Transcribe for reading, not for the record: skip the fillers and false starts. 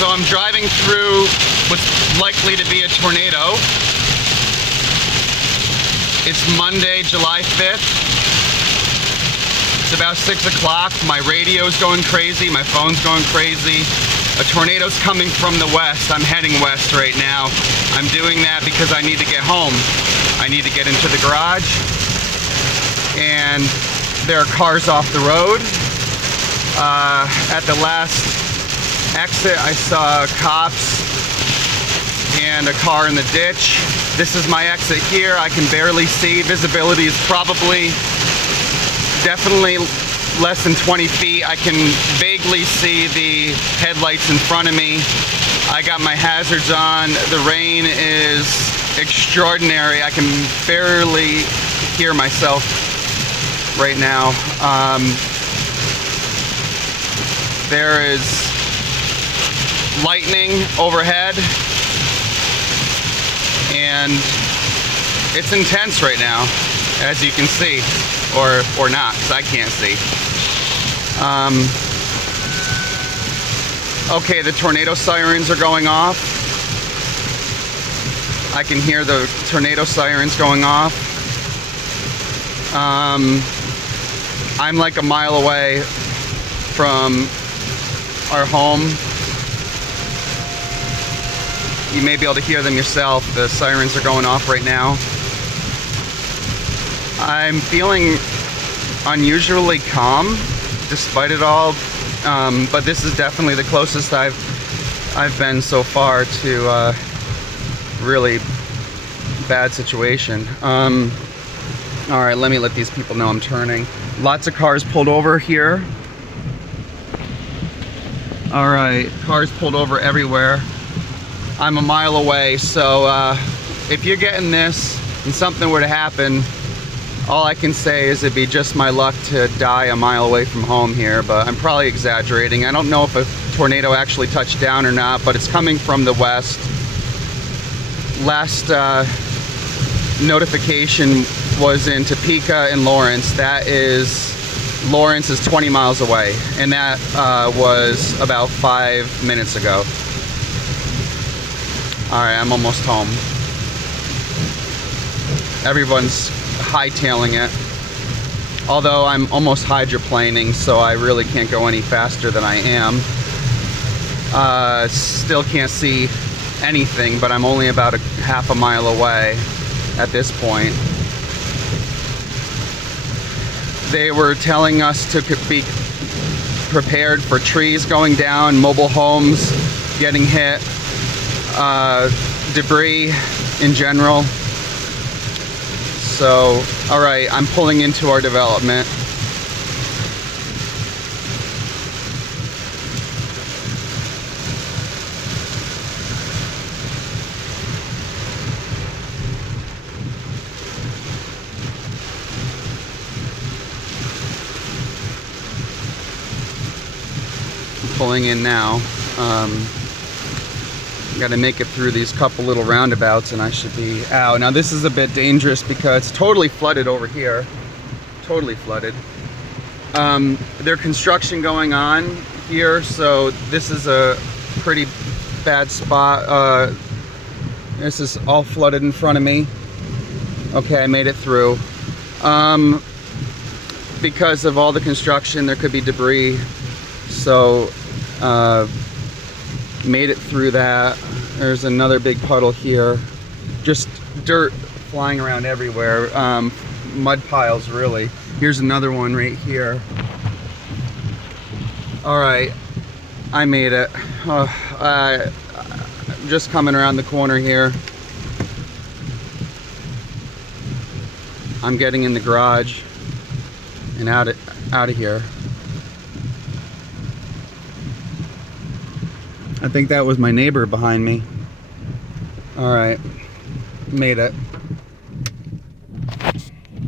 So I'm driving through what's likely to be a tornado. It's Monday, July 5th. It's about 6 o'clock. My radio's going crazy. My phone's going crazy. A tornado's coming from the west. I'm heading west right now. I'm doing that because I need to get home. I need to get into the garage. And there are cars off the road. At the last exit, I saw cops and a car in the ditch. This is my exit here. I can barely see. Visibility is definitely less than 20 feet. I can vaguely see the headlights in front of me. I got my hazards on. The rain is extraordinary. I can barely hear myself right now. There is lightning overhead, and it's intense right now, as you can see, or not, because I can't see. Okay, the tornado sirens are going off. I can hear the tornado sirens going off. I'm like a mile away from our home. You may be able to hear them yourself. The sirens are going off right now. I'm feeling unusually calm despite it all, but this is definitely the closest I've been so far to a really bad situation. All right, let me let these people know I'm turning. Lots of cars pulled over here. All right, cars pulled over everywhere. I'm a mile away, so if you're getting this and something were to happen, all I can say is it'd be just my luck to die a mile away from home here, but I'm probably exaggerating. I don't know if a tornado actually touched down or not, but it's coming from the west. Last notification was in Topeka and Lawrence. Lawrence is 20 miles away, and that was about 5 minutes ago. All right, I'm almost home. Everyone's hightailing it. Although I'm almost hydroplaning, so I really can't go any faster than I am. Still can't see anything, but I'm only about half a mile away at this point. They were telling us to be prepared for trees going down, mobile homes getting hit, debris in general. So, all right, I'm pulling into our development. Pulling in now. Got to make it through these couple little roundabouts and I should be out. Now this is a bit dangerous because it's totally flooded over here. Totally flooded. There's construction going on here, so this is a pretty bad spot. This is all flooded in front of me. Okay, I made it through. Because of all the construction, there could be debris. So, made it through that. There's another big puddle here. Just dirt flying around everywhere. Mud piles, really. Here's another one right here. All right, I made it. Just coming around the corner here. I'm getting in the garage and out of here. I think that was my neighbor behind me. All right, made it.